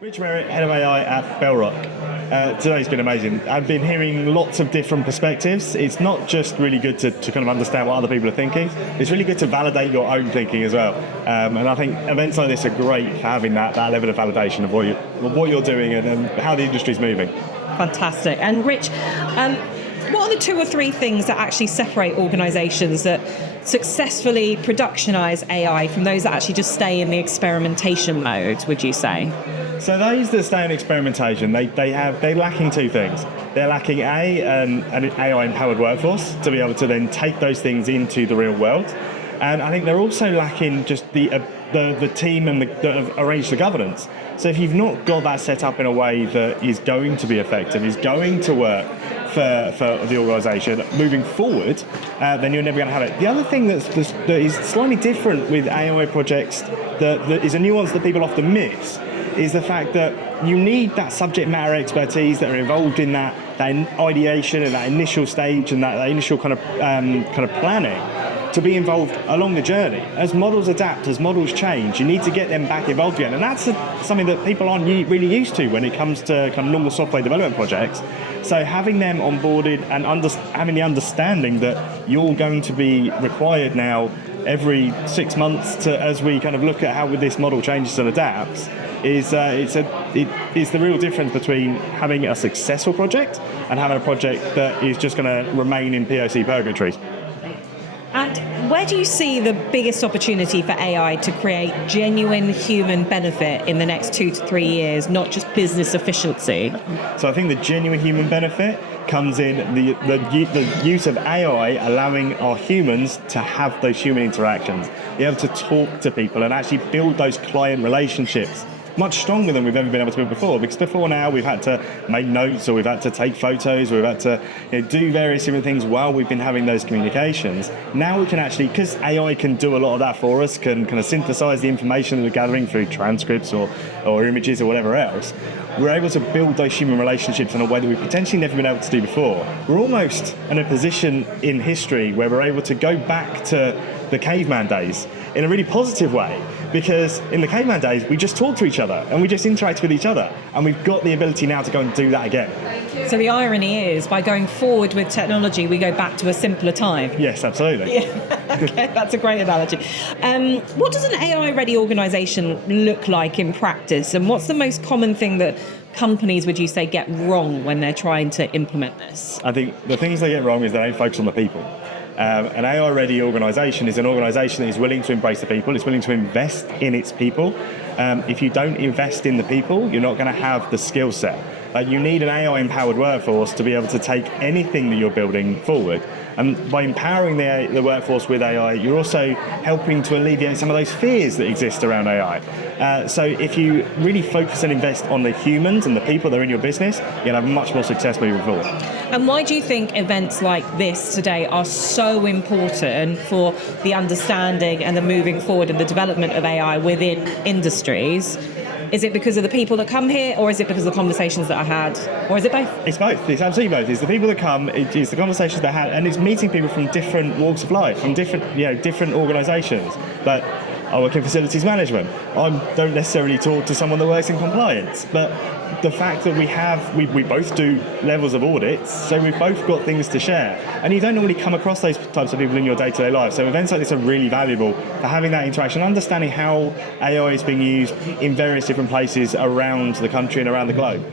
Rich Merrett, Head of AI at Bellrock. Today's been amazing. I've been hearing lots of different perspectives. It's not just really good to kind of understand what other people are thinking, it's really good to validate your own thinking as well. And I think events like this are great for having that level of validation of what you're doing and how the industry's moving. Fantastic. And Rich, what are the 2 or 3 things that actually separate organisations that successfully productionise AI from those that actually just stay in the experimentation mode, would you say? So those that stay in experimentation, they're lacking 2 things. They're lacking an AI-empowered workforce to be able to then take those things into the real world. And I think they're also lacking just the team and that have arranged the governance. So if you've not got that set up in a way that is going to be effective, is going to work for the organisation moving forward, then you're never going to have it. The other thing that is slightly different with AI projects that is a nuance that people often miss is the fact that you need that subject matter expertise that are involved in that ideation and that initial stage and that initial kind of planning to be involved along the journey. As models adapt, as models change, you need to get them back involved again. And that's something that people aren't really used to when it comes to kind of normal software development projects. So having them onboarded and having the understanding that you're going to be required now every 6 months as we kind of look at how this model changes and adapts is the real difference between having a successful project and having a project that is just going to remain in POC purgatory. And where do you see the biggest opportunity for AI to create genuine human benefit in the next 2 to 3 years, not just business efficiency? So I think the genuine human benefit comes in the use of AI allowing our humans to have those human interactions, be able to talk to people and actually build those client relationships much stronger than we've ever been able to build before. Because before now we've had to make notes, or we've had to take photos, or we've had to do various different things while we've been having those communications. Now we can actually, because AI can do a lot of that for us, can kind of synthesize the information that we're gathering through transcripts or images or whatever else, we're able to build those human relationships in a way that we've potentially never been able to do before. We're almost in a position in history where we're able to go back to the caveman days in a really positive way, because in the caveman days we just talked to each other and we just interacted with each other, and we've got the ability now to go and do that again. So the irony is, by going forward with technology, we go back to a simpler time. Yes, absolutely. Yeah. Okay, that's a great analogy. What does an AI-ready organisation look like in practice, and what's the most common thing that companies, would you say, get wrong when they're trying to implement this? I think the things they get wrong is they don't focus on the people. An AI-ready organisation is an organisation that is willing to embrace the people, is willing to invest in its people. If you don't invest in the people, you're not going to have the skill set. You need an AI-empowered workforce to be able to take anything that you're building forward. And by empowering the workforce with AI, you're also helping to alleviate some of those fears that exist around AI. So if you really focus and invest on the humans and the people that are in your business, you'll have much more success moving forward. And why do you think events like this today are so important for the understanding and the moving forward and the development of AI within industries? Is it because of the people that come here, or is it because of the conversations that I had, or is it both? It's both. It's absolutely both. It's the people that come, it's the conversations they had, and it's meeting people from different walks of life, from different organisations. But I work in facilities management. I don't necessarily talk to someone that works in compliance, but the fact that we both do levels of audits, so we've both got things to share. And you don't normally come across those types of people in your day-to-day life. So events like this are really valuable for having that interaction, understanding how AI is being used in various different places around the country and around the globe.